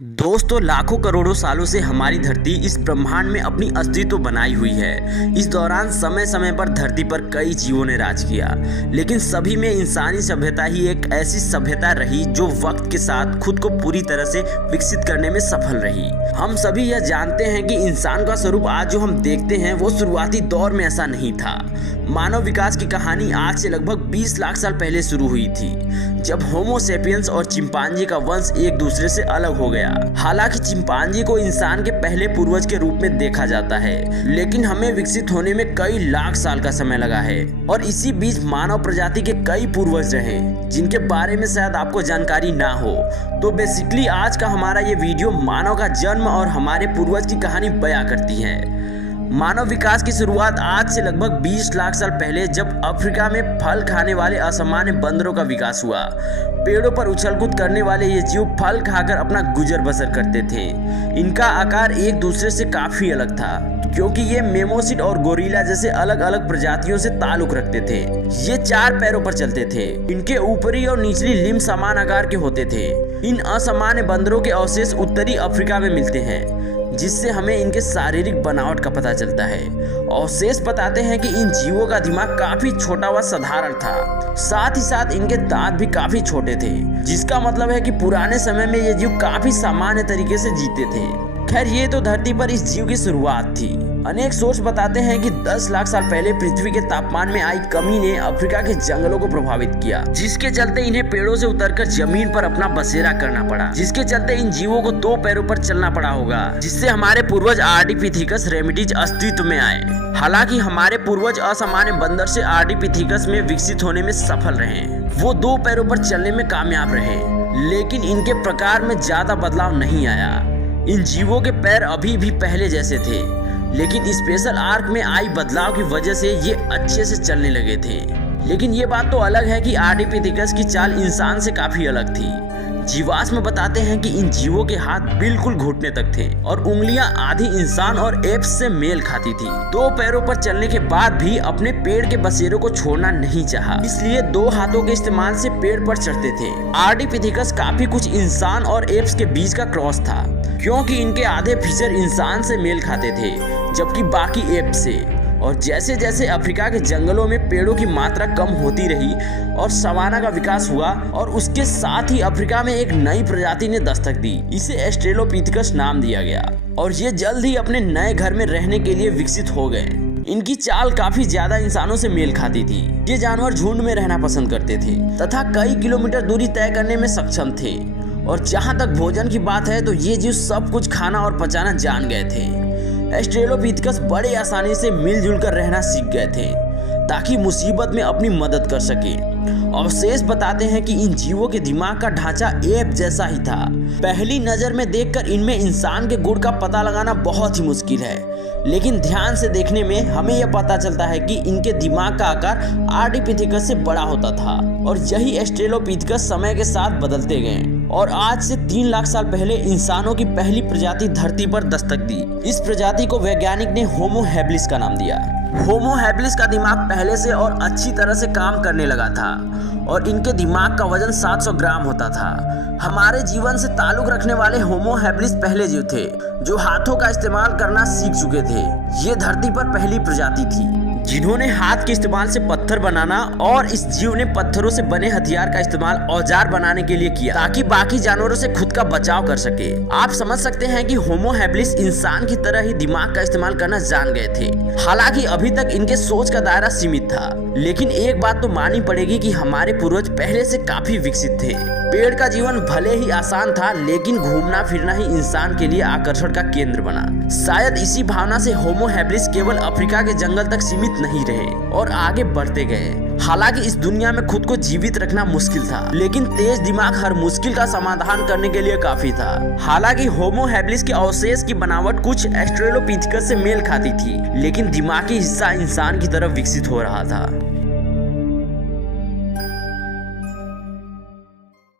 दोस्तों, लाखों करोड़ों सालों से हमारी धरती इस ब्रह्मांड में अपनी अस्तित्व बनाई हुई है। इस दौरान समय समय पर धरती पर कई जीवों ने राज किया, लेकिन सभी में इंसानी सभ्यता ही एक ऐसी सभ्यता रही जो वक्त के साथ खुद को पूरी तरह से विकसित करने में सफल रही। हम सभी यह जानते हैं कि इंसान का स्वरूप आज जो हम देखते हैं वो शुरुआती दौर में ऐसा नहीं था। मानव विकास की कहानी आज से लगभग 20 लाख साल पहले शुरू हुई थी, जब होमो सेपियंस और चिंपांजी का वंश एक दूसरे से अलग हो गया। हालांकि चिंपांजी को इंसान के पहले पूर्वज के रूप में देखा जाता है, लेकिन हमें विकसित होने में कई लाख साल का समय लगा है और इसी बीच मानव प्रजाति के कई पूर्वज रहे जिनके बारे में शायद आपको जानकारी ना हो। तो बेसिकली आज का हमारा ये वीडियो मानव का जन्म और हमारे पूर्वज की कहानी बयां करती है। मानव विकास की शुरुआत आज से लगभग 20 लाख साल पहले, जब अफ्रीका में फल खाने वाले असामान्य बंदरों का विकास हुआ। पेड़ों पर उछल-कूद करने वाले ये जीव फल खाकर अपना गुजर बसर करते थे। इनका आकार एक दूसरे से काफी अलग था, क्योंकि ये मेमोसिड और गोरिल्ला जैसे अलग अलग प्रजातियों से ताल्लुक रखते थे। ये 4 पैरों पर चलते थे। इनके ऊपरी और निचली लिम्ब समान आकार के होते थे। इन असामान्य बंदरों के अवशेष उत्तरी अफ्रीका में मिलते हैं, जिससे हमें इनके शारीरिक बनावट का पता चलता है। अवशेष बताते हैं कि इन जीवों का दिमाग काफी छोटा व साधारण था। साथ ही साथ इनके दांत भी काफी छोटे थे, जिसका मतलब है कि पुराने समय में ये जीव काफी सामान्य तरीके से जीते थे। खैर, ये तो धरती पर इस जीव की शुरुआत थी। अनेक सोच बताते हैं कि 10 लाख साल पहले पृथ्वी के तापमान में आई कमी ने अफ्रीका के जंगलों को प्रभावित किया, जिसके चलते इन्हें पेड़ों से उतरकर जमीन पर अपना बसेरा करना पड़ा। जिसके चलते इन जीवों को 2 पैरों पर चलना पड़ा होगा, जिससे हमारे पूर्वज आर्डिपिथेकस रेमिडीज अस्तित्व में आए। हालांकि हमारे पूर्वज असामान्य बंदर से आर्डिपिथेकस में विकसित होने में सफल रहे। वो 2 पैरों पर चलने में कामयाब रहे, लेकिन इनके प्रकार में ज्यादा बदलाव नहीं आया। इन जीवों के पैर अभी भी पहले जैसे थे, लेकिन स्पेशल आर्क में आई बदलाव की वजह से ये अच्छे से चलने लगे थे। लेकिन ये बात तो अलग है कि आर्डिपिथेकस की चाल इंसान से काफी अलग थी। जीवाश्म बताते हैं कि इन जीवों के हाथ बिल्कुल घुटने तक थे और उंगलियां आधी इंसान और एप्स से मेल खाती थी। 2 पैरों पर चलने के बाद भी अपने पेड़ के बसेरों को छोड़ना नहीं चाहा, इसलिए 2 हाथों के इस्तेमाल से पेड़ पर चढ़ते थे। आर्डिपिथेकस काफी कुछ इंसान और एप्स के बीच का क्रॉस था, क्योंकि इनके आधे फीचर इंसान से मेल खाते थे, जबकि बाकी एप से। और जैसे जैसे अफ्रीका के जंगलों में पेड़ों की मात्रा कम होती रही और सवाना का विकास हुआ, और उसके साथ ही अफ्रीका में एक नई प्रजाति ने दस्तक दी। इसे ऑस्ट्रेलोपिथेकस नाम दिया गया और ये जल्द ही अपने नए घर में रहने के लिए विकसित हो गए। इनकी चाल काफी ज्यादा इंसानों से मेल खाती थी। ये जानवर झुंड में रहना पसंद करते थे तथा कई किलोमीटर दूरी तय करने में सक्षम थे। और जहाँ तक भोजन की बात है तो ये जीव सब कुछ खाना और पचाना जान गए थे। ऑस्ट्रेलोपिथेकस बड़े आसानी से मिलजुल कर रहना सीख गए थे, ताकि मुसीबत में अपनी मदद कर सके। अवशेष बताते हैं कि इन जीवों के दिमाग का ढांचा एप जैसा ही था। पहली नजर में देखकर इनमें इंसान के गुण का पता लगाना बहुत ही मुश्किल है, लेकिन ध्यान से देखने में हमें यह पता चलता है कि इनके दिमाग का आकार आर्डिपिथेकस से बड़ा होता था। और यही ऑस्ट्रेलोपिथेकस समय के साथ बदलते गए और आज से 3 लाख साल पहले इंसानों की पहली प्रजाति धरती पर दस्तक दी। इस प्रजाति को वैज्ञानिक ने होमो हैबिलिस का नाम दिया। होमो हैबिलिस का दिमाग पहले से और अच्छी तरह से काम करने लगा था और इनके दिमाग का वजन 700 ग्राम होता था। हमारे जीवन से ताल्लुक रखने वाले होमो हैबिलिस पहले जीव थे जो हाथों का इस्तेमाल करना सीख चुके थे। ये धरती पर पहली प्रजाति थी जिन्होंने हाथ के इस्तेमाल से पत्थर बनाना, और इस जीव ने पत्थरों से बने हथियार का इस्तेमाल औजार बनाने के लिए किया, ताकि बाकी जानवरों से खुद का बचाव कर सके। आप समझ सकते हैं कि होमो हैबिलिस इंसान की तरह ही दिमाग का इस्तेमाल करना जान गए थे। हालांकि अभी तक इनके सोच का दायरा सीमित था, लेकिन एक बात तो माननी पड़ेगी कि हमारे पूर्वज पहले से काफी विकसित थे। पेड़ का जीवन भले ही आसान था, लेकिन घूमना फिरना ही इंसान के लिए आकर्षण का केंद्र बना। शायद इसी भावना से होमो हैबिलिस केवल अफ्रीका के जंगल तक सीमित नहीं रहे और आगे बढ़ते गए। हालांकि इस दुनिया में खुद को जीवित रखना मुश्किल था, लेकिन तेज दिमाग हर मुश्किल का समाधान करने के लिए काफी था। हालांकि होमो हैबिलिस के अवशेष की बनावट कुछ ऑस्ट्रेलोपिथेकस से मेल खाती थी, लेकिन दिमागी हिस्सा इंसान की तरफ विकसित हो रहा था।